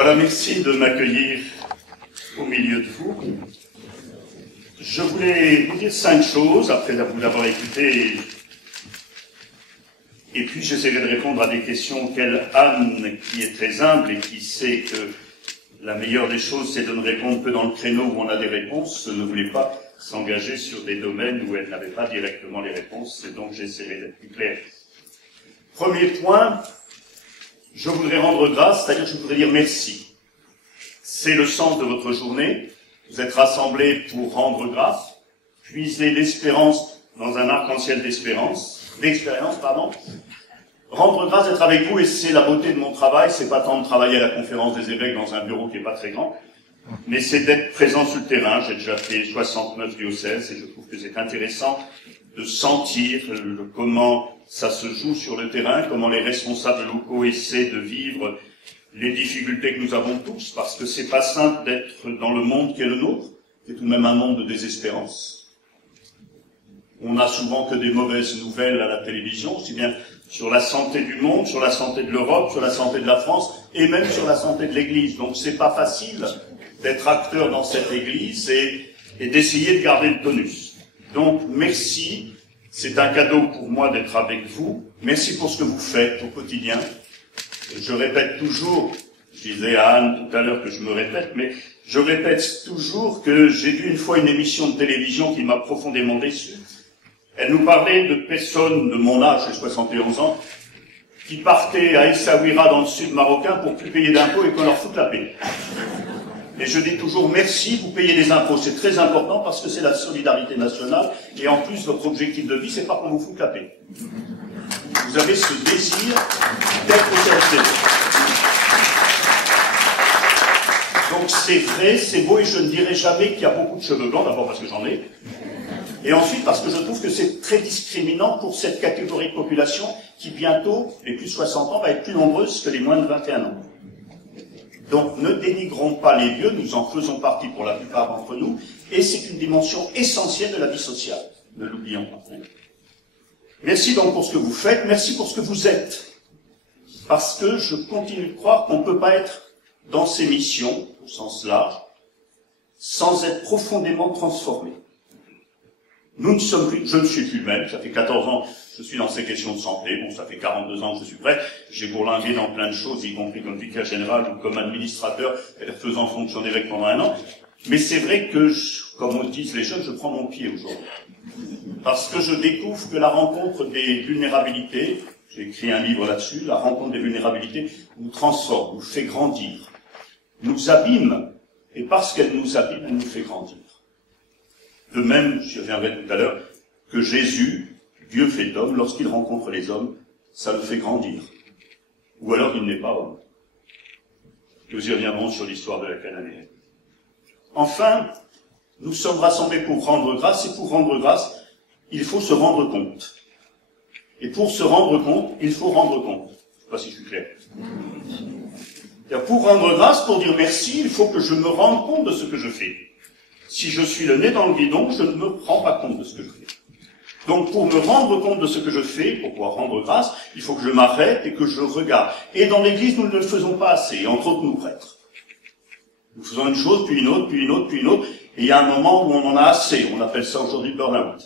Voilà, merci de m'accueillir au milieu de vous. Je voulais vous dire 5 choses après vous l'avoir écouté. Et puis j'essaierai de répondre à des questions auxquelles Anne, qui est très humble et qui sait que la meilleure des choses, c'est de ne répondre que dans le créneau où on a des réponses, ne voulait pas s'engager sur des domaines où elle n'avait pas directement les réponses, et donc j'essaierai d'être plus clair. Premier point, je voudrais rendre grâce, c'est-à-dire je voudrais dire merci. C'est le sens de votre journée. Vous êtes rassemblés pour rendre grâce, puiser l'espérance dans un arc-en-ciel d'expérience, rendre grâce d'être avec vous, et c'est la beauté de mon travail, c'est pas tant de travailler à la conférence des évêques dans un bureau qui n'est pas très grand, mais c'est d'être présent sur le terrain. J'ai déjà fait 69 diocèses, et je trouve que c'est intéressant de sentir comment ça se joue sur le terrain, comment les responsables locaux essaient de vivre les difficultés que nous avons tous, parce que c'est pas simple d'être dans le monde qui est le nôtre, qui est tout de même un monde de désespérance. On n'a souvent que des mauvaises nouvelles à la télévision, aussi bien sur la santé du monde, sur la santé de l'Europe, sur la santé de la France, et même sur la santé de l'Église. Donc c'est pas facile d'être acteur dans cette Église et d'essayer de garder le tonus. Donc merci, c'est un cadeau pour moi d'être avec vous. Merci pour ce que vous faites au quotidien. Je répète toujours, je disais à Anne tout à l'heure que je me répète, mais je répète toujours que j'ai vu une fois une émission de télévision qui m'a profondément déçu. Elle nous parlait de personnes de mon âge, j'ai 71 ans, qui partaient à Essaouira dans le sud marocain pour plus payer d'impôts et qu'on leur foute la paix. Et je dis toujours merci, vous payez des impôts, c'est très important parce que c'est la solidarité nationale, et en plus votre objectif de vie, c'est pas qu'on vous foute la paix. Vous avez ce désir d'être au service des autres. Donc c'est vrai, c'est beau, et je ne dirai jamais qu'il y a beaucoup de cheveux blancs, d'abord parce que j'en ai, et ensuite parce que je trouve que c'est très discriminant pour cette catégorie de population qui bientôt, les plus de 60 ans, va être plus nombreuse que les moins de 21 ans. Donc ne dénigrons pas les vieux, nous en faisons partie pour la plupart d'entre nous, et c'est une dimension essentielle de la vie sociale, ne l'oublions pas. Merci donc pour ce que vous faites, merci pour ce que vous êtes, parce que je continue de croire qu'on ne peut pas être dans ces missions, au sens large, sans être profondément transformé. Nous ne sommes plus, je ne suis plus le même, ça fait 14 ans que je suis dans ces questions de santé, bon ça fait 42 ans que je suis prêt, j'ai bourlingué dans plein de choses, y compris comme vicaire général ou comme administrateur, et faisant fonction d'évêque pendant 1 an, mais c'est vrai que, comme on disent les jeunes, je prends mon pied aujourd'hui. Parce que je découvre que la rencontre des vulnérabilités, j'ai écrit un livre là-dessus, la rencontre des vulnérabilités nous transforme, nous fait grandir, nous abîme, et parce qu'elle nous abîme, elle nous fait grandir. De même, j'y reviendrai tout à l'heure, que Jésus, Dieu fait homme, lorsqu'il rencontre les hommes, ça le fait grandir. Ou alors il n'est pas homme. Nous y reviendrons sur l'histoire de la Cananéenne. Enfin, nous sommes rassemblés pour rendre grâce, et pour rendre grâce, il faut se rendre compte. Et pour se rendre compte, il faut rendre compte. Je ne sais pas si je suis clair. Pour rendre grâce, pour dire merci, il faut que je me rende compte de ce que je fais. Si je suis le nez dans le guidon, je ne me rends pas compte de ce que je fais. Donc pour me rendre compte de ce que je fais, pour pouvoir rendre grâce, il faut que je m'arrête et que je regarde. Et dans l'Église, nous ne le faisons pas assez, entre autres nous prêtres. Nous faisons une chose, puis une autre, puis une autre, puis une autre, et il y a un moment où on en a assez, on appelle ça aujourd'hui burn-out.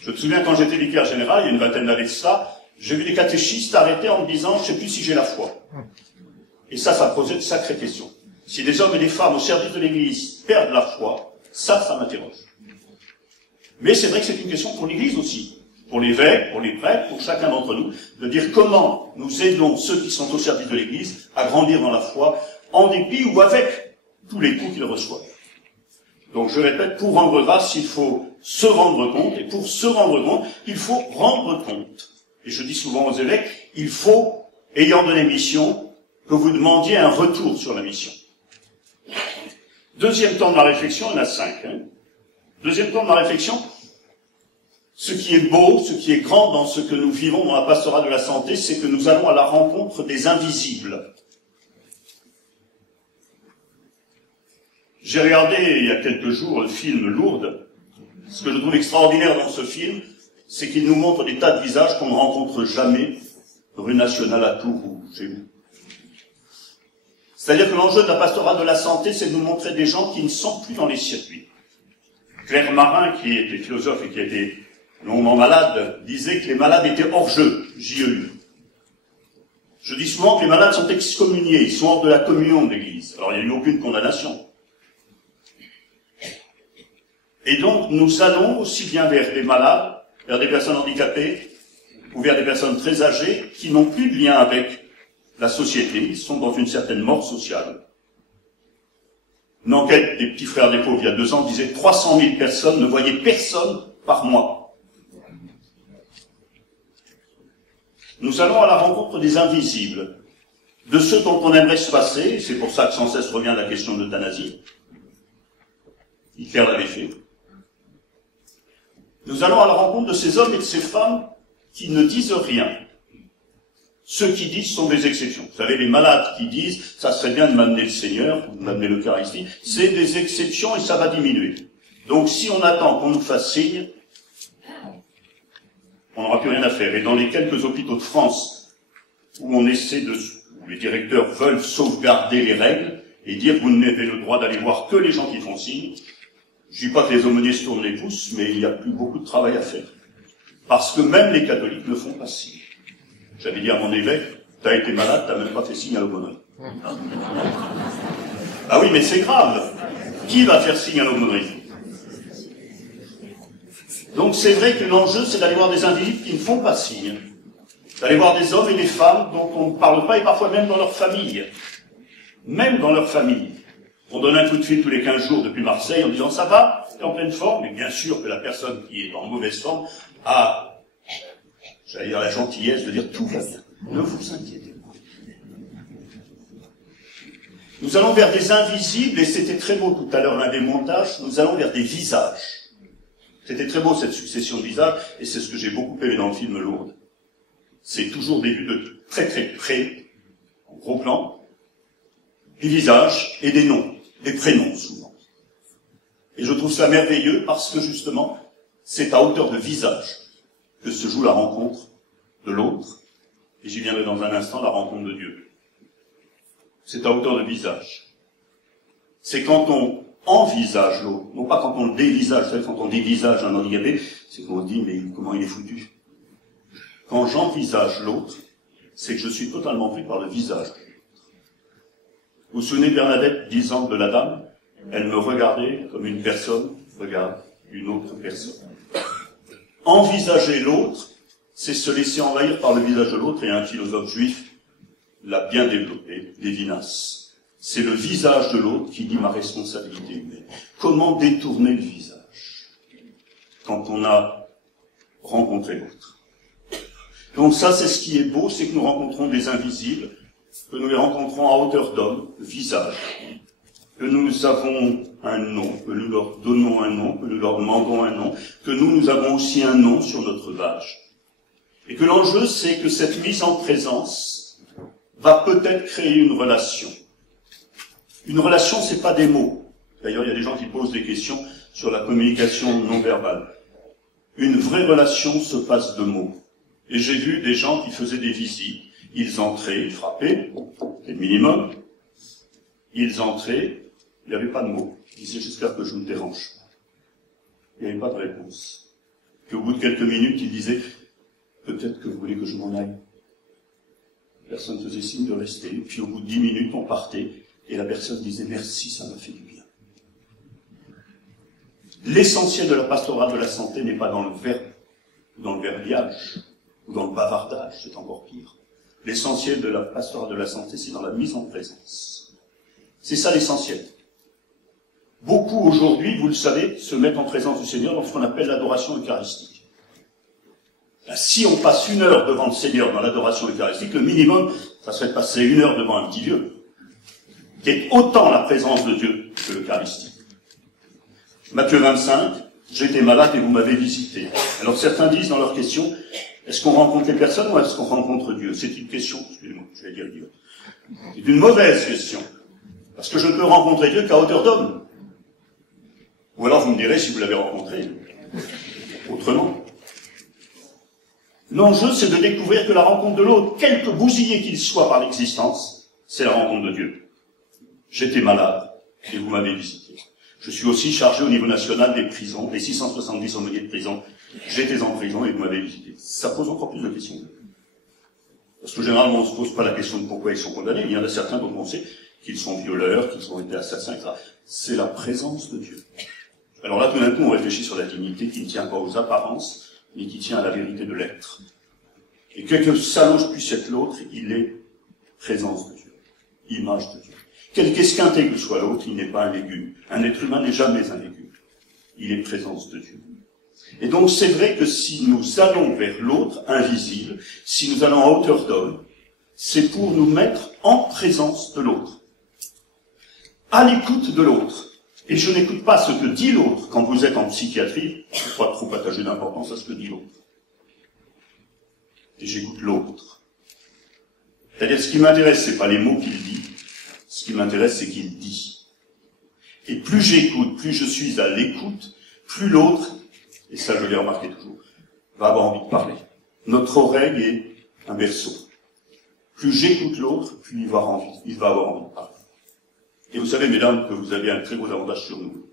Je me souviens quand j'étais vicaire général, il y a une vingtaine d'années de ça, j'ai vu des catéchistes arrêter en me disant « je ne sais plus si j'ai la foi ». Et ça posait de sacrées questions. Si des hommes et des femmes au service de l'Église perdent la foi, ça m'interroge. Mais c'est vrai que c'est une question pour l'Église aussi, pour l'évêque, pour les prêtres, pour chacun d'entre nous, de dire comment nous aidons ceux qui sont au service de l'Église à grandir dans la foi, en dépit ou avec tous les coups qu'ils reçoivent. Donc je répète, pour rendre grâce, il faut se rendre compte, et pour se rendre compte, il faut rendre compte. Et je dis souvent aux évêques, il faut, ayant donné mission, que vous demandiez un retour sur la mission. Deuxième temps de ma réflexion, il y en a 5. Deuxième temps de ma réflexion, ce qui est beau, ce qui est grand dans ce que nous vivons dans la pastorale de la santé, c'est que nous allons à la rencontre des invisibles. J'ai regardé il y a quelques jours le film Lourdes. Ce que je trouve extraordinaire dans ce film, c'est qu'il nous montre des tas de visages qu'on ne rencontre jamais rue nationale à Tours ou chez vous. C'est-à-dire que l'enjeu de la pastorale de la santé, c'est de nous montrer des gens qui ne sont plus dans les circuits. Claire Marin, qui était philosophe et qui était longuement malade, disait que les malades étaient hors jeu, JEU. Je dis souvent que les malades sont excommuniés, ils sont hors de la communion de l'Église. Alors il n'y a eu aucune condamnation. Et donc nous allons aussi bien vers des malades, vers des personnes handicapées, ou vers des personnes très âgées qui n'ont plus de lien avec la société, ils sont dans une certaine mort sociale. Une enquête des petits frères des pauvres il y a 2 ans disait 300 000 personnes ne voyaient personne par mois. Nous allons à la rencontre des invisibles, de ceux dont on aimerait se passer, et c'est pour ça que sans cesse revient la question de l'euthanasie. Hitler l'avait fait. Nous allons à la rencontre de ces hommes et de ces femmes qui ne disent rien. Ceux qui disent sont des exceptions. Vous savez, les malades qui disent « ça serait bien de m'amener le Seigneur, de m'amener l'Eucharistie », c'est des exceptions et ça va diminuer. Donc si on attend qu'on nous fasse signe, on n'aura plus rien à faire. Et dans les quelques hôpitaux de France où on essaie de... où les directeurs veulent sauvegarder les règles et dire que vous n'avez le droit d'aller voir que les gens qui font signe, je dis pas que les aumôniers se tournent les pouces, mais il y a plus beaucoup de travail à faire. Parce que même les catholiques ne font pas signe. J'avais dit à mon évêque, t'as été malade, t'as même pas fait signe à l'aumônerie. Ah oui, mais c'est grave. Qui va faire signe à l'aumônerie? Donc c'est vrai que l'enjeu, c'est d'aller voir des individus qui ne font pas signe. D'aller voir des hommes et des femmes dont on ne parle pas, et parfois même dans leur famille. Même dans leur famille. On donne un coup de fil tous les 15 jours depuis Marseille en disant « ça va, t'es en pleine forme ?» Mais bien sûr que la personne qui est en mauvaise forme a, j'allais dire, la gentillesse de dire « tout va bien, ne vous inquiétez pas ». Nous allons vers des invisibles, et c'était très beau tout à l'heure l'un des montages, nous allons vers des visages. C'était très beau cette succession de visages, et c'est ce que j'ai beaucoup aimé dans le film Lourdes. C'est toujours des vues de très très près, en gros plan, des visages et des noms, des prénoms souvent. Et je trouve ça merveilleux parce que justement, c'est à hauteur de visage que se joue la rencontre de l'autre, et j'y viendrai dans un instant, la rencontre de Dieu. C'est à hauteur de visage. C'est quand on envisage l'autre, non pas quand on le dévisage. Vous savez, quand on dévisage un handicapé, c'est qu'on se dit, mais comment il est foutu. Quand j'envisage l'autre, c'est que je suis totalement pris par le visage. Vous vous souvenez de Bernadette disant de la dame, elle me regardait comme une personne regarde une autre personne. Envisager l'autre, c'est se laisser envahir par le visage de l'autre, et un philosophe juif l'a bien développé, Lévinas. C'est le visage de l'autre qui dit ma responsabilité humaine. Comment détourner le visage quand on a rencontré l'autre? Donc ça, c'est ce qui est beau, c'est que nous rencontrons des invisibles, que nous les rencontrons à hauteur d'homme, visage, que nous avons un nom, que nous leur donnons un nom, que nous leur demandons un nom, que nous avons aussi un nom sur notre badge. Et que l'enjeu, c'est que cette mise en présence va peut-être créer une relation. Une relation, c'est pas des mots. D'ailleurs, il y a des gens qui posent des questions sur la communication non verbale. Une vraie relation se passe de mots. Et j'ai vu des gens qui faisaient des visites. Ils entraient, ils frappaient, c'est le minimum. Ils entraient, il n'y avait pas de mots. Ils disaient, j'espère que je ne dérange pas. Il n'y avait pas de réponse. Puis au bout de quelques minutes, ils disaient, peut-être que vous voulez que je m'en aille. Personne faisait signe de rester. Puis au bout de 10 minutes, on partait. Et la personne disait, merci, ça m'a fait du bien. L'essentiel de la pastorale de la santé n'est pas dans le verbe, dans le verbiage, ou dans le bavardage, c'est encore pire. L'essentiel de la pastorale de la santé, c'est dans la mise en présence. C'est ça l'essentiel. Beaucoup aujourd'hui, vous le savez, se mettent en présence du Seigneur dans ce qu'on appelle l'adoration eucharistique. Ben, si on passe 1 heure devant le Seigneur dans l'adoration eucharistique, le minimum, ça serait de passer 1 heure devant un petit vieux, qui est autant la présence de Dieu que l'Eucharistie. Matthieu 25, j'étais malade et vous m'avez visité. Alors certains disent dans leur question, est-ce qu'on rencontre les personnes ou est-ce qu'on rencontre Dieu? C'est une question, excusez-moi, je vais dire Dieu. C'est une mauvaise question. Parce que je ne peux rencontrer Dieu qu'à hauteur d'homme. Ou alors vous me direz si vous l'avez rencontré autrement. L'enjeu, c'est de découvrir que la rencontre de l'autre, quelque bousillé qu'il soit par l'existence, c'est la rencontre de Dieu. J'étais malade, et vous m'avez visité. Je suis aussi chargé au niveau national des prisons, des 670 aumôniers de prison. J'étais en prison et vous m'avez visité. Ça pose encore plus de questions. Parce que généralement, on ne se pose pas la question de pourquoi ils sont condamnés. Il y en a certains dont on sait qu'ils sont violeurs, qu'ils ont été assassins, etc. C'est la présence de Dieu. Alors là, tout d'un coup, on réfléchit sur la dignité qui ne tient pas aux apparences, mais qui tient à la vérité de l'être. Et quelque s'allonge puisse être l'autre, il est présence de Dieu, image de Dieu. Qu'est-ce qu'intègre soit l'autre, il n'est pas un légume. Un être humain n'est jamais un légume. Il est présence de Dieu. Et donc c'est vrai que si nous allons vers l'autre, invisible, si nous allons à hauteur d'homme, c'est pour nous mettre en présence de l'autre, à l'écoute de l'autre. Et je n'écoute pas ce que dit l'autre. Quand vous êtes en psychiatrie, je ne suis pas trop attaché d'importance à ce que dit l'autre. Et j'écoute l'autre. C'est-à-dire, ce qui m'intéresse, c'est pas les mots qu'il dit. Ce qui m'intéresse, c'est qu'il dit. Et plus j'écoute, plus je suis à l'écoute, plus l'autre, et ça je l'ai remarqué toujours, va avoir envie de parler. Notre oreille est un berceau. Plus j'écoute l'autre, plus il va avoir envie de parler. Et vous savez, mesdames, que vous avez un très gros avantage sur nous.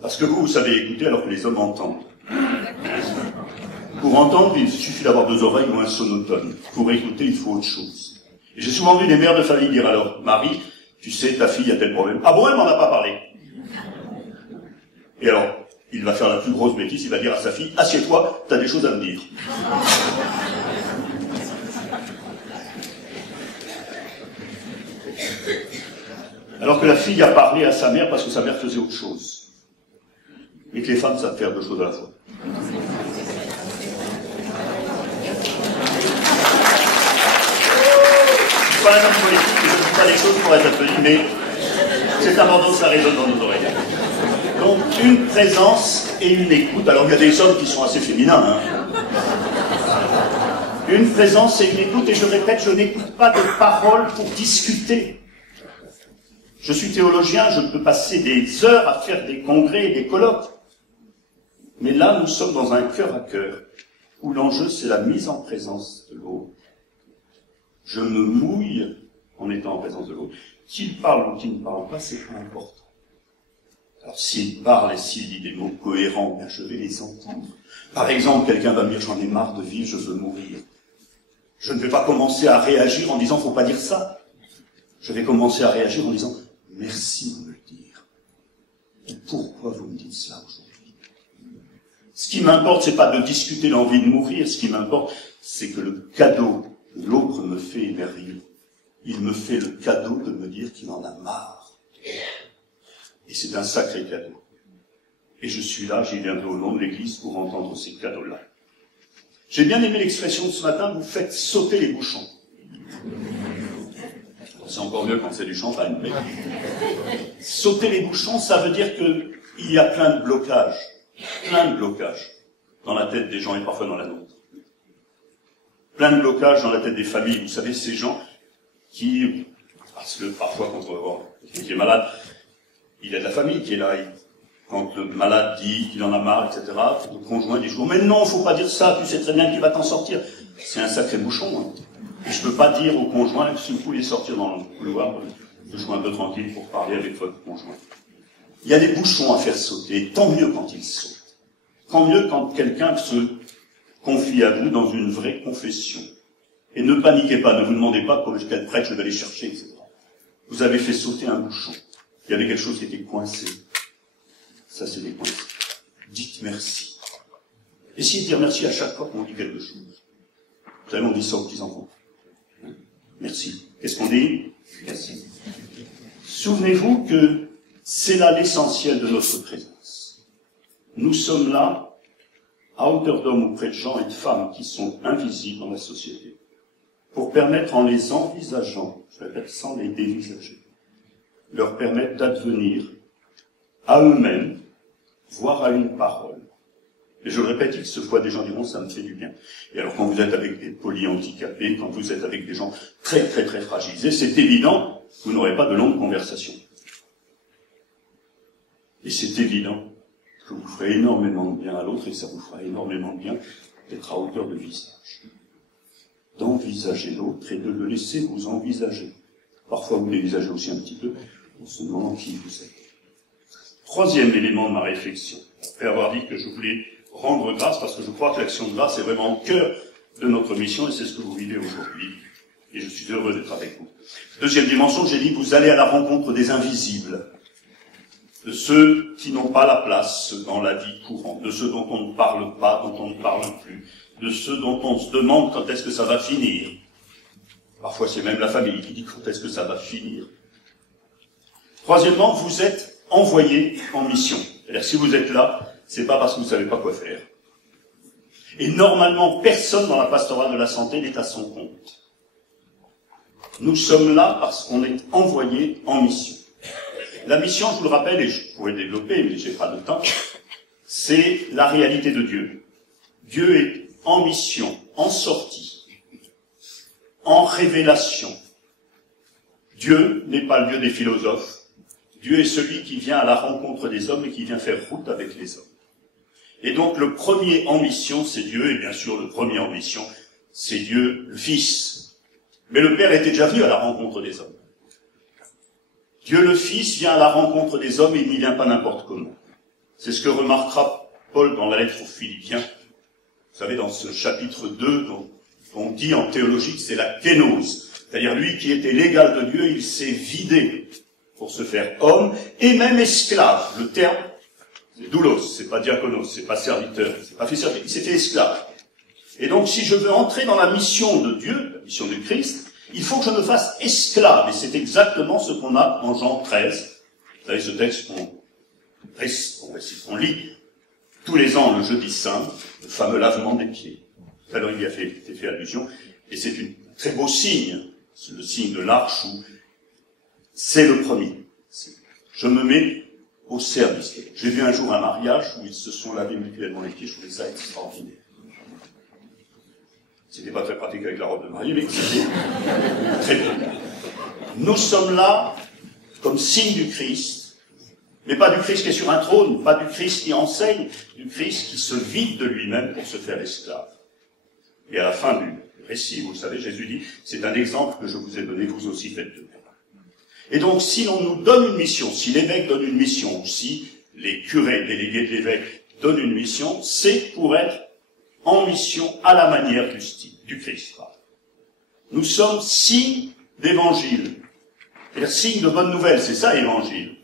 Parce que vous savez écouter alors que les hommes entendent. Pour entendre, il suffit d'avoir deux oreilles ou un sonotone. Pour écouter, il faut autre chose. Et j'ai souvent vu des mères de famille dire alors, Marie, tu sais, ta fille a tel problème. Ah bon, elle m'en a pas parlé. Et alors, il va faire la plus grosse bêtise, il va dire à sa fille, assieds-toi, t'as des choses à me dire. Alors que la fille a parlé à sa mère parce que sa mère faisait autre chose. Et que les femmes savent faire deux choses à la fois. Je ne suis pas un homme politique, je ne dis pas les choses pour être applaudi, mais c'est important que ça résonne dans nos oreilles. Donc, une présence et une écoute. Alors, il y a des hommes qui sont assez féminins, Une présence et une écoute, et je répète, je n'écoute pas de paroles pour discuter. Je suis théologien, je peux passer des heures à faire des congrès et des colloques. Mais là, nous sommes dans un cœur à cœur, où l'enjeu, c'est la mise en présence de l'autre. Je me mouille en étant en présence de l'autre. Qu'il parle ou qu'il ne parle pas, c'est pas important. Alors, s'il parle et s'il dit des mots cohérents, bien, je vais les entendre. Par exemple, quelqu'un va me dire, j'en ai marre de vivre, je veux mourir. Je ne vais pas commencer à réagir en disant, faut pas dire ça. Je vais commencer à réagir en disant, merci de me le dire. Et pourquoi vous me dites cela aujourd'hui? Ce qui m'importe, c'est pas de discuter l'envie de mourir. Ce qui m'importe, c'est que le cadeau que l'autre me fait émerveiller. Il me fait le cadeau de me dire qu'il en a marre. Et c'est un sacré cadeau. Et je suis là, j'y viendrai au nom de l'Église pour entendre ces cadeaux-là. J'ai bien aimé l'expression de ce matin, vous faites sauter les bouchons. C'est encore mieux quand c'est du champagne, mais sauter les bouchons, ça veut dire qu'il y a plein de blocages dans la tête des gens et parfois dans la nôtre. Plein de blocages dans la tête des familles. Vous savez, ces gens qui, parce que parfois quand on va voir quelqu'un qui est malade, il y a de la famille qui est là. Quand le malade dit qu'il en a marre, etc., le conjoint dit toujours, mais non, faut pas dire ça, tu sais très bien qu'il va t'en sortir. C'est un sacré bouchon, Et je peux pas dire au conjoint que si vous pouvez sortir dans le couloir, je sois un peu tranquille pour parler avec votre conjoint. Il y a des bouchons à faire sauter, et tant mieux quand ils sautent. Tant mieux quand quelqu'un se confie à vous dans une vraie confession. Et ne paniquez pas, ne vous demandez pas quel prêtre je vais aller chercher, etc. Vous avez fait sauter un bouchon. Il y avait quelque chose qui était coincé. Ça, c'est des coincés. Dites merci. Essayez de dire merci à chaque fois qu'on dit quelque chose. Vous savez, on dit ça aux petits-enfants. Merci. Qu'est-ce qu'on dit? Merci. Souvenez-vous que c'est là l'essentiel de notre présence. Nous sommes là, à hauteur d'hommes auprès de gens et de femmes qui sont invisibles dans la société, pour permettre, en les envisageant, je répète, sans les dévisager, leur permettre d'advenir à eux-mêmes, voire à une parole. Et je le répète, il se voit des gens diront, ça me fait du bien. Et alors quand vous êtes avec des polyhandicapés, quand vous êtes avec des gens très très très fragilisés, c'est évident, vous n'aurez pas de longues conversations. Et c'est évident que vous ferez énormément de bien à l'autre, et ça vous fera énormément de bien d'être à hauteur de visage. D'envisager l'autre et de le laisser vous envisager. Parfois, vous l'exagérez aussi un petit peu, en se demandant qui vous êtes. Troisième élément de ma réflexion, après avoir dit que je voulais rendre grâce, parce que je crois que l'action de grâce est vraiment au cœur de notre mission, et c'est ce que vous vivez aujourd'hui. Et je suis heureux d'être avec vous. Deuxième dimension, j'ai dit, vous allez à la rencontre des invisibles, de ceux qui n'ont pas la place dans la vie courante, de ceux dont on ne parle pas, dont on ne parle plus, de ceux dont on se demande quand est-ce que ça va finir. Parfois, c'est même la famille qui dit quand est-ce que ça va finir. Troisièmement, vous êtes envoyés en mission. C'est-à-dire, si vous êtes là, c'est pas parce que vous savez pas quoi faire. Et normalement, personne dans la pastorale de la santé n'est à son compte. Nous sommes là parce qu'on est envoyés en mission. La mission, je vous le rappelle, et je pourrais développer, mais j'ai pas de temps, c'est la réalité de Dieu. Dieu est en mission, en sortie, en révélation. Dieu n'est pas le Dieu des philosophes. Dieu est celui qui vient à la rencontre des hommes et qui vient faire route avec les hommes. Et donc le premier en mission, c'est Dieu, et bien sûr le premier en mission, c'est Dieu le Fils. Mais le Père était déjà venu à la rencontre des hommes. Dieu le Fils vient à la rencontre des hommes et il n'y vient pas n'importe comment. C'est ce que remarquera Paul dans la lettre aux Philippiens. Vous savez, dans ce chapitre 2, dont on dit en théologie que c'est la kénose. C'est-à-dire lui qui était l'égal de Dieu, il s'est vidé pour se faire homme et même esclave. Le terme, c'est doulos, c'est pas diakonos, c'est pas serviteur, c'est pas fait servir, il s'est fait esclave. Et donc, si je veux entrer dans la mission de Dieu, la mission du Christ, il faut que je me fasse esclave. Et c'est exactement ce qu'on a en Jean 13. Vous savez, ce texte qu'on lit tous les ans, le jeudi saint, le fameux lavement des pieds. Tout à l'heure, il y a été fait allusion. Et c'est un très beau signe. C'est le signe de l'arche où c'est le premier. Je me mets au service. J'ai vu un jour un mariage où ils se sont lavés mutuellement les pieds. Je trouvais ça extraordinaire. C'était pas très pratique avec la robe de mariée, mais c'était très bien. Nous sommes là comme signe du Christ, mais pas du Christ qui est sur un trône, pas du Christ qui enseigne, du Christ qui se vide de lui-même pour se faire esclave. Et à la fin du récit, vous le savez, Jésus dit, c'est un exemple que je vous ai donné, vous aussi faites de même. Et donc, si l'on nous donne une mission, si l'évêque donne une mission, ou si les curés délégués de l'évêque donnent une mission, c'est pour être en mission à la manière du Christ. Nous sommes signes d'évangile. C'est-à-dire signe de bonne nouvelle, c'est ça évangile.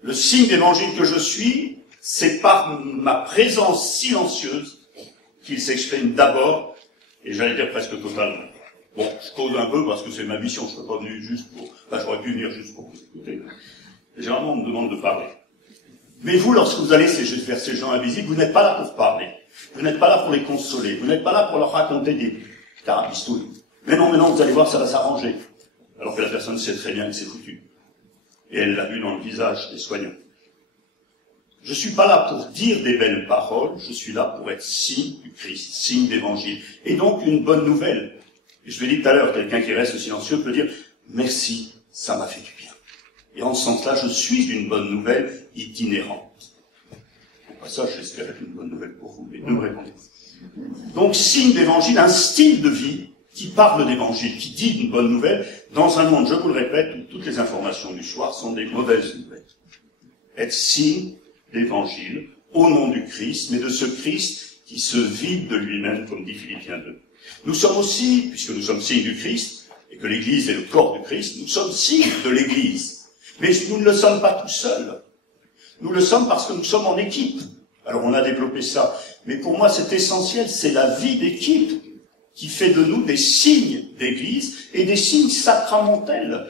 Le signe d'évangile que je suis, c'est par ma présence silencieuse qu'il s'exprime d'abord, et j'allais dire presque totalement. Bon, je cause un peu parce que c'est ma mission, je ne serais pas venu juste pour... Enfin, j'aurais pu venir juste pour vous écouter. Et généralement, on me demande de parler. Mais vous, lorsque vous allez vers ces gens invisibles, vous n'êtes pas là pour parler. Vous n'êtes pas là pour les consoler. Vous n'êtes pas là pour leur raconter des carabistouilles. Mais non, vous allez voir, ça va s'arranger. Alors que la personne sait très bien que c'est foutu. Et elle l'a vu dans le visage des soignants. Je suis pas là pour dire des belles paroles, je suis là pour être signe du Christ, signe d'évangile. Et donc une bonne nouvelle. Et je l'ai dit tout à l'heure, quelqu'un qui reste silencieux peut dire « Merci, ça m'a fait du bien ». Et en ce sens-là, je suis une bonne nouvelle itinérante. Au passage, j'espère être une bonne nouvelle pour vous, mais ne me répondez pas. Donc, signe d'évangile, un style de vie qui parle d'évangile, qui dit une bonne nouvelle, dans un monde, je vous le répète, où toutes les informations du soir sont des mauvaises nouvelles. Être signe d'évangile, au nom du Christ, mais de ce Christ qui se vide de lui-même, comme dit Philippiens 2. Nous sommes aussi, puisque nous sommes signes du Christ, et que l'Église est le corps du Christ, nous sommes signes de l'Église. Mais nous ne le sommes pas tout seuls. Nous le sommes parce que nous sommes en équipe. Alors on a développé ça. Mais pour moi, c'est essentiel, c'est la vie d'équipe qui fait de nous des signes d'église et des signes sacramentels.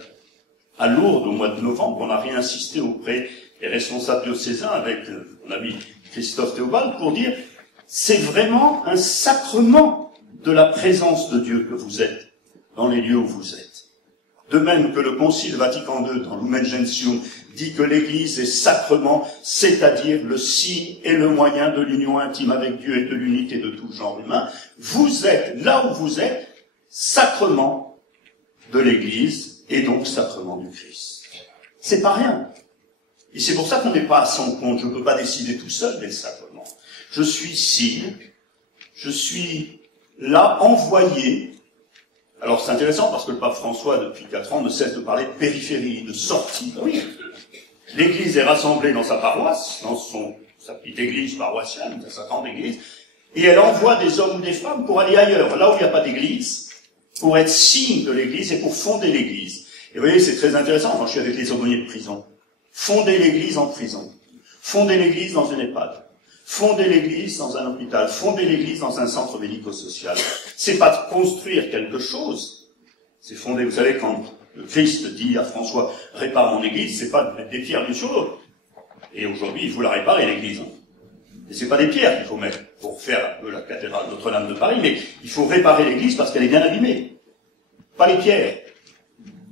À Lourdes, au mois de novembre, on a réinsisté auprès des responsables diocésains avec mon ami Christophe Théobald pour dire c'est vraiment un sacrement de la présence de Dieu que vous êtes dans les lieux où vous êtes. De même que le Concile Vatican II, dans Lumen Gentium, dit que l'Église est sacrement, c'est-à-dire le signe et le moyen de l'union intime avec Dieu et de l'unité de tout genre humain, vous êtes, là où vous êtes, sacrement de l'Église et donc sacrement du Christ. C'est pas rien. Et c'est pour ça qu'on n'est pas à son compte. Je ne peux pas décider tout seul des sacrements. Je suis signe, je suis là envoyé Alors c'est intéressant parce que le pape François, depuis 4 ans, ne cesse de parler de périphérie, de sortie. Oui, l'Église est rassemblée dans sa paroisse, dans sa petite église paroissiale, sa grande église, et elle envoie des hommes ou des femmes pour aller ailleurs, là où il n'y a pas d'église, pour être signe de l'église et pour fonder l'église. Et vous voyez, c'est très intéressant, quand je suis avec les aumôniers de prison. Fonder l'église en prison, fonder l'église dans une EHPAD, fonder l'église dans un hôpital, fonder l'église dans un centre médico-social. C'est pas de construire quelque chose, c'est fonder. Vous savez, quand le Christ dit à François, répare mon église, c'est pas de mettre des pierres l'une sur l'autre. Et aujourd'hui, il faut la réparer, l'église. Et c'est pas des pierres qu'il faut mettre pour faire un peu la cathédrale Notre-Dame de Paris, mais il faut réparer l'église parce qu'elle est bien abîmée. Pas les pierres,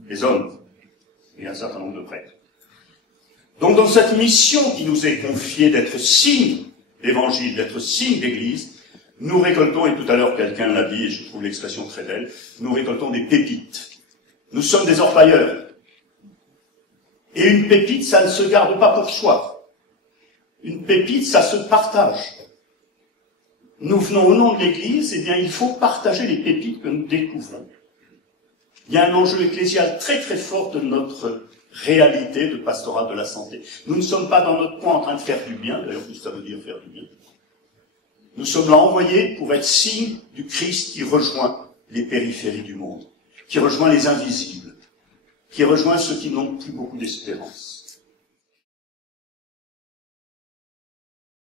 les hommes, et un certain nombre de prêtres. Donc dans cette mission qui nous est confiée d'être signe d'évangile, d'être signe d'église, nous récoltons, et tout à l'heure quelqu'un l'a dit, et je trouve l'expression très belle, nous récoltons des pépites. Nous sommes des orpailleurs. Et une pépite, ça ne se garde pas pour soi. Une pépite, ça se partage. Nous venons au nom de l'Église, eh bien il faut partager les pépites que nous découvrons. Il y a un enjeu ecclésial très très fort de notre réalité de pastorat de la santé. Nous ne sommes pas dans notre coin en train de faire du bien, d'ailleurs tout ça veut dire faire du bien. Nous sommes là envoyés pour être signe du Christ qui rejoint les périphéries du monde, qui rejoint les invisibles, qui rejoint ceux qui n'ont plus beaucoup d'espérance.